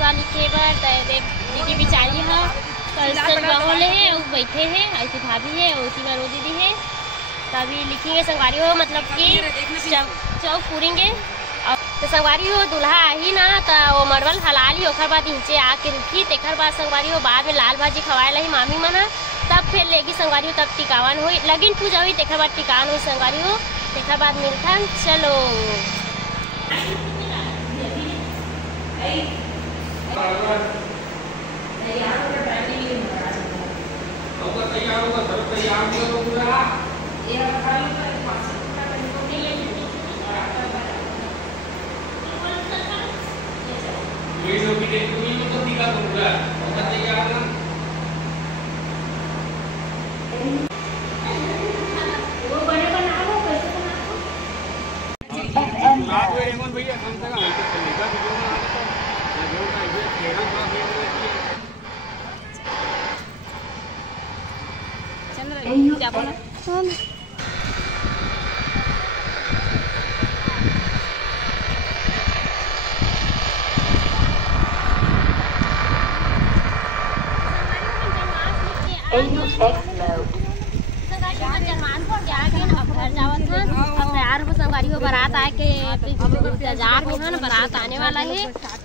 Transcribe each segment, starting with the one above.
नाश्ता लिखे बर दीदी बिचारी है कल बहोले है वो बैठे हैं, ऐसी भाभी है उसी का रो दीदी है। तभी लिखेंगे संगवारी हो मतलब कि चौक पूरेंगे। और तो संगवारी हो दूल्हा आई ना तो वो मरवल हलाली ओखर बाद नीचे आके रुकी तेखर बाद संगवारी हो बाद में लाल भाजी खवाए लही मामी मना तब फिर लेगी संगवारी हो तब टिकावन हुई लगिन पूजा हुई तेखर बाद टिकावन हुई संगवारी हो तेखर बाद मिलता चलो। क्या बोला? संगवारी हो बारात आके इंतजार में है ना बारात आने वाला है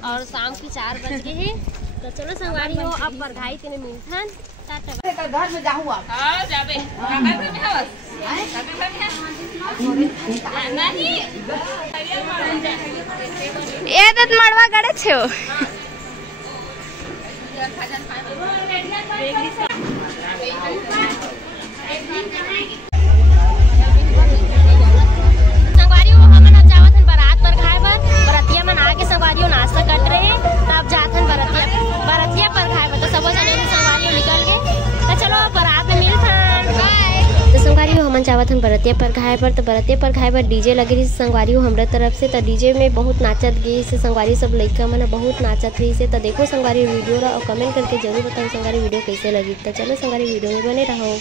और शाम की 4 बज गए हैं। तो चलो संगवारी हो अब बरघाई तेने मिलथन घर में जाऊँ हां जाबे ए दत मड़वा गड़े छो संगवारी हो हमन जावथन बारात पर खाए बर बरतिया मन आके संगवारी हो नाश्ता कर रहे तब जाथन बरतिया पर खाए बर तो सब जने संगवारी निकल गए। तो चलो बारात में मिलथन बाय। तो संगवारी हो हमन जावथन बरतिया पर खाए बर तो बरतिया पर खाए बर डीजे लगे रही संगवारी हो हमरा तरफ से। तो डीजे में बहुत नाचत गई से संगवारी सब लइका मन बहुत नाचत रही से। तो देखो संगवारी वीडियो ला और कमेंट करके जरूर बताओ संगवारी वीडियो कैसे लगी। तो चलो संगवारी वीडियो में बने रहो।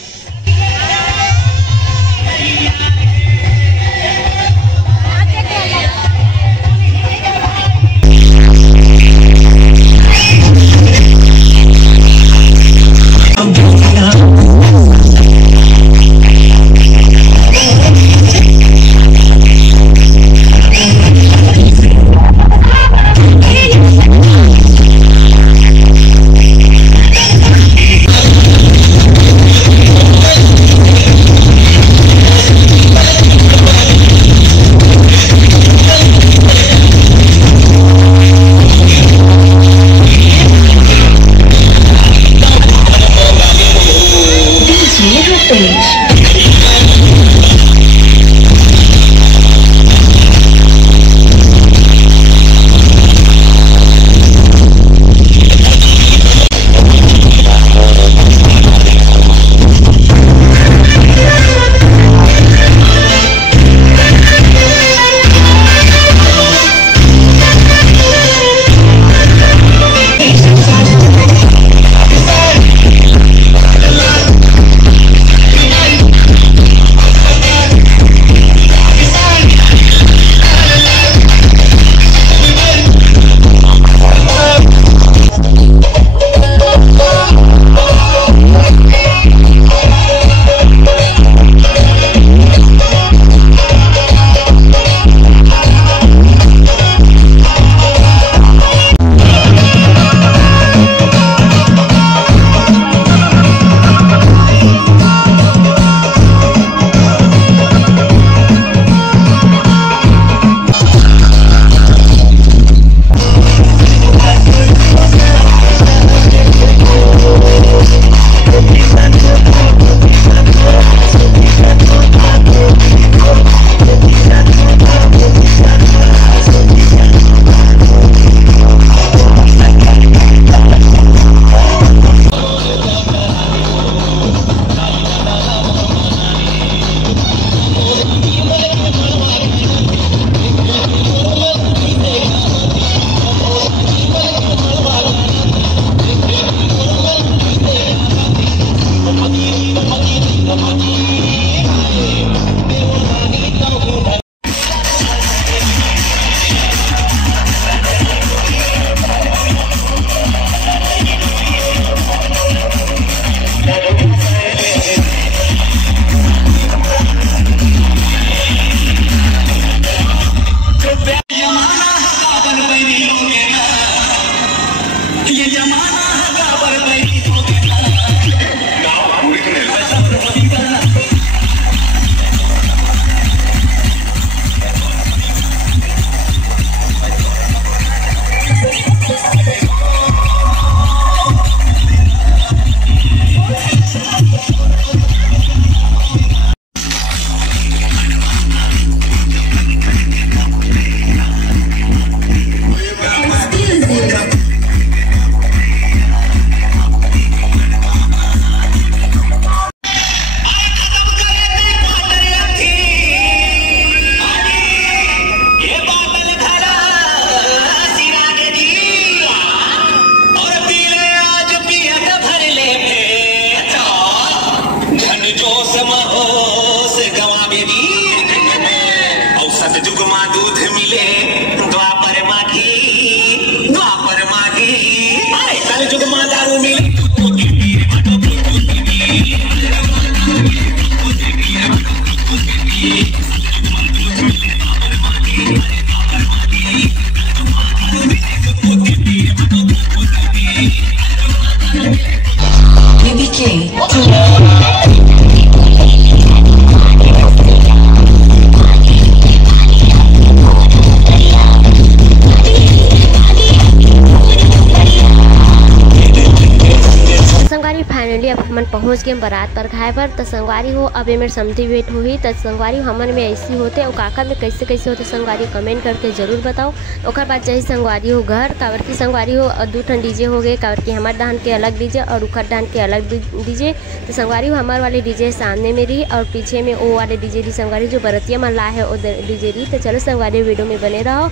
पहुँच गए बारात पर खाए पर। तो संगवारी हो अब मेरे समझी वेट हुई। तो संगवारी हमन में ऐसी होते और काका में कैसे कैसे होते संगवारी कमेंट करके जरूर बताओ। ओकर बाद जही संगवारी हो घर कावर की संगवारी हो 2 ठन डीजे हो गए, कावर की हमार डांस के अलग डीजे और उखर डांस के अलग डीजे। तो संगवारी हो हमार वाले डीजे सामने में रही और पीछे में वो वाले डीजे रही संगवारी जो बरतिया मन ला है वो डीजे रही। तो चलो संगवारी वीडियो में बने रहो।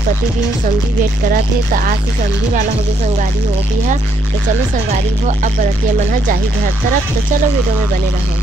पति भी है समझी वेट करा थे। तो आज से समझी वाला हो गया संगवारी हो भी है। तो चलो संगवारी हो अब बरतिया मन है जाही घर तरफ। तो चलो वीडियो में बने रहो।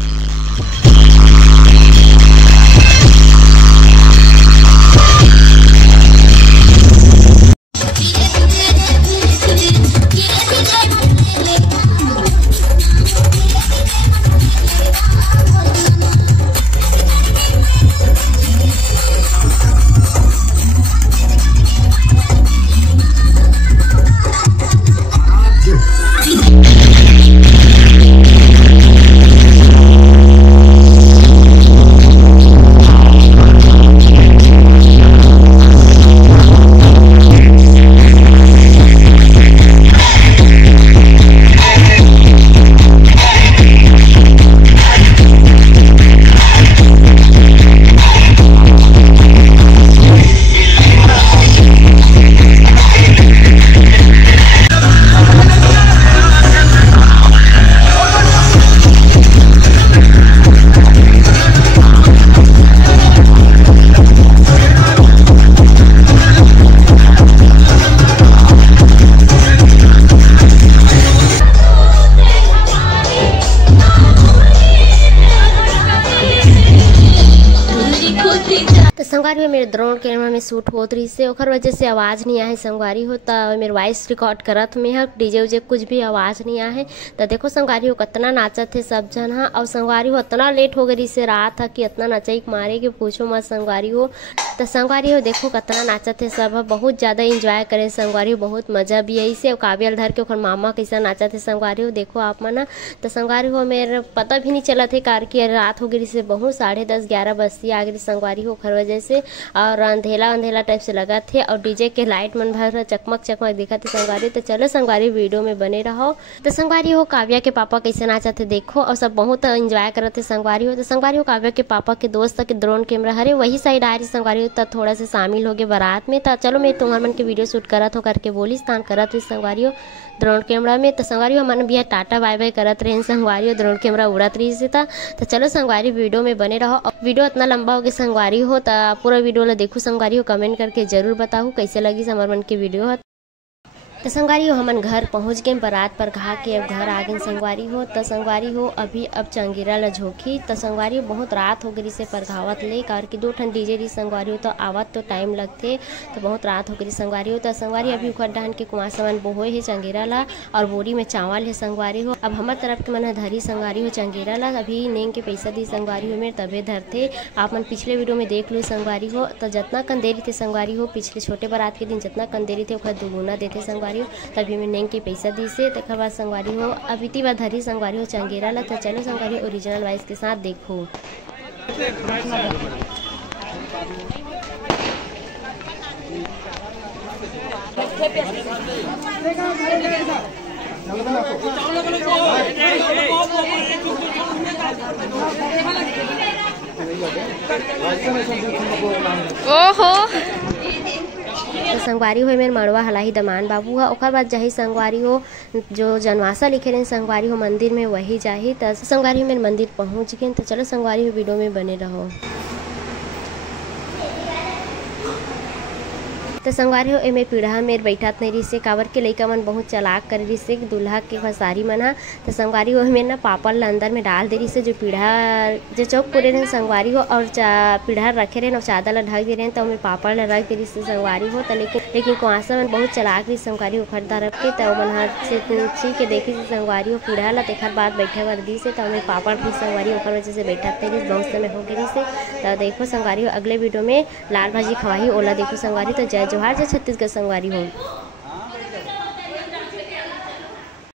संगवारी हो मेरे ड्रोन कैमरा में शूट होत रही से ओकर वजह से आवाज़ नहीं आए संगवारी हो। तो मेरे वॉइस रिकॉर्ड करत में है डीजे उजे कुछ भी आवाज़ नहीं आए। तो देखो संगवारी हो कितना नाचत थे सब जन हाँ। और संगवारी हो इतना लेट हो गई से रात है कि इतना नचाई मारे के पूछो मत संगवारी हो। तो संगवारी हो देखो कितना नाचत थे सब, बहुत ज़्यादा इंजॉय करे संगवारी हो, बहुत मज़ा भी आई से। काबियल धर के ओकर मामा कैसा नाचत थे संगवारी हो देखो आप मना। तो संगवारी हो मेरे पता भी नहीं चला थे कार की रात हो गई से बहुत 10:30-11 बजे आ गई संगवारी हो ओकर वजह से। और अंधेला अंधेला टाइप से लगा थे और डीजे के लाइट मन भर चकमक चकमक दिखा थे संगवारी। तो चलो संगवारी वीडियो में बने रहो। तो संगवारी हो काव्या के पापा कैसे नाचा थे देखो और सब बहुत एंजॉय करते संगवारी हो। तो संगवारी हो काव्या के पापा के दोस्त के ड्रोन कैमरा हरे वही साइड आ रही संगवारी हो। तो थोड़ा से शामिल हो गए बारात में। तो चलो मैं तुम्हारे मन के वीडियो शूट करत हो करके बोली स्थान करत हुई संगवारी हो ड्रोन कैमरा में। तो संगवारी हो मन भी टाटा बाय बाय करत रहे संगवारी हो ड्रोन कैमरा उड़त रही से था। तो चलो संगवारी वीडियो में बने रहो। वीडियो इतना लंबा हो गया संगवारी हो। तो पूरा वीडियो ला देखो संगवारी हो, कमेंट करके जरूर बताओ कैसे लगी हमारे मन की वीडियो। तो संगवारी हो हमन घर पहुँच गए बारात पर घा के अब घर आ गए संगवारी हो। तो संगवारी हो अभी अब चंगीरा ला झोंकी। तो संगवारी हो बहुत रात हो गई से परघावत ले कार की 2 ठन डीजे रही संगवारी हो। तो आवत तो टाइम लगते तो बहुत रात हो गई संगवारी हो। तो संगवारी अभी उखर डाहन के कुमार सामान बोहोए है चंगीरा ला और बोरी में चावल है संगवारी हो। अब हमार तरफ के मन है धरी संगवारी हो चंगीरा ला अभी नेंग के पैसा दी संगवारी हो मेरे तबे धरते। आप मन पिछले वीडियो में देख लो संगवारी हो। तो जितना कंदेरी थे संगवारी हो पिछले छोटे बारात के दिन जितना कंदेरी थे उखर 2 गुना देते संगवारी हो। तभी मैं नेंग के पैसा दी से तक बाद संगवारी हो अब इतनी बार धरी संगवारी हो चंगेरा ला। तो चलो संगवारी ओरिजिनल वॉइस के साथ देखो। ओहो तो संगवारी हो मेरे मड़वा हलाही दमान बाबू है। ओकर बाद जाही संगवारी हो जो जनवासा लिखे रहे संगवारी हो मंदिर में वही जाही। तो संगवारी हो मेरे मंदिर पहुंच गए। तो चलो संगवारी हो वीडियो में बने रहो। तो संगवारी हो एमे पीढ़ा में बैठत नहीं रही से काबर के लइका मन बहुत चलाक कर रही से दूल्हा के खसारी मन हा। तो संगवारी हो हमें ना पापड़ ला अंदर में डाल दे रही से जो पीढ़ा जो चौक पूरे रहे संगवारी हो और पीढ़ा रखे रहे और चादर ला ढक दे रहे तो हमें पापड़ ला रख दे रही से संगवारी हो। तो लेकिन कुआसा मन बहुत चलाक रही संगवारी हो खरीदा रख के तो मन हाथ से छी के देखी से संगवारी हो पीढ़ा ला तेखर बाद बैठे बर दी से तो हमें पापड़ भी संगवारी ओकर वजह से बैठत रही बहुत समय हो गई से। तो देखो संगवारी हो अगले वीडियो में लाल भाजी खवाही ओला देखो संगवारी। तो जय जोहार जय छत्तीसगढ़ संगवारी हो।